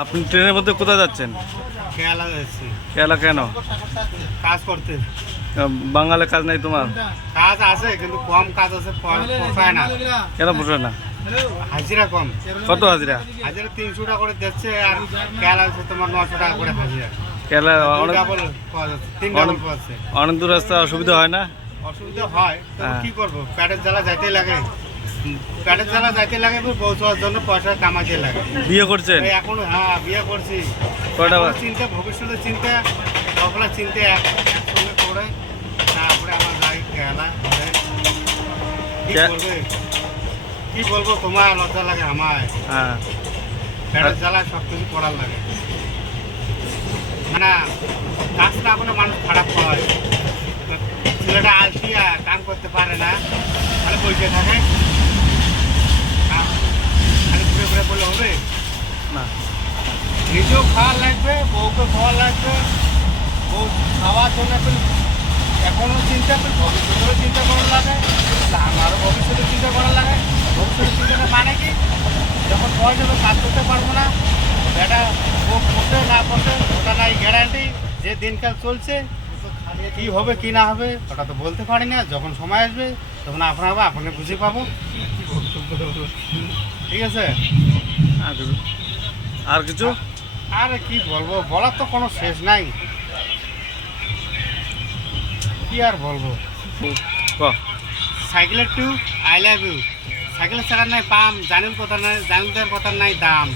আপনি ট্রেনের মধ্যে কোথায় যাচ্ছেন? কেরালা যাচ্ছি কেরালা কেন? কাজ করতে। বাঙালি কাজ নাই তোমার? কাজ আছে কিন্তু কম কাজ আছে, পোষায় না। কেন পোষায় না? হাজিরা কম। কত হাজিরা? হাজিরা 300 টাকা করে দিচ্ছে, আর কেরালা হচ্ছে তোমার 900 টাকা করে হাজিরা। কেরালা অনেক ডাবল পাওয়া যাচ্ছে, 3 ডাবল পাওয়া যাচ্ছে। অনেক দূর রাস্তা, অসুবিধা হয় না? অসুবিধা হয়, তবে হ্যাঁ। কি করবো, পেটের জ্বালা যাইতেই লাগে। পেটের জ্বালা যাইতে লাগে, পৌঁছার জন্য পয়সা কামাইতে লাগে। বিয়ে করছেন? এই এখন হ্যাঁ বিয়ে করছি। কয়টা? এখনো চিন্তা, ভবিষ্যতের চিন্তা, সবগুলা চিন্তা একসঙ্গে করে তারপরে আমার যাই কেরালা। কি করবে, কি বলবো, তোমার লজ্জা লাগে, আমার হ্যাঁ। পেটের জ্বালায় সব কিছু করার লাগে। মানে কাজ না করলে মানুষ খারাপ হয়। ছেলেটা আসিয়া কাম করতে পারে না, মানে বসে থাকে, খালি ঘুরে ঘুরে বললে হবে না, নিজেও খাওয়া লাগবে, বউকে খাওয়া লাগবে। বউ খাওয়ার জন্য এখনও চিন্তা করি, ভবিষ্যতেরও চিন্তা করার লাগে, আমারও ভবিষ্যতের চিন্তা করার লাগে। ভবিষ্যতের চিন্তাটা মানে কি, যখন বয়স হবে কাজ করতে পারবো না, বেটা বউ করতে না করতে ওটা নাই গ্যারান্টি। যে দিনকাল চলছে, কী হবে কি না হবে ওটা তো বলতে পারি না। যখন সময় আসবে তখন আপনাকে বুঝে পাবো। ঠিক আছে, আর কিছু? আর কি বলবো, বলার তো কোনো শেষ নাই। কি আর বলবো, ক সাইকেলের টু আই লাভ ইউ। সাইকেলের চাকার নাই পাম, জানেন কথা নাই, জানেন কথা নাই দাম।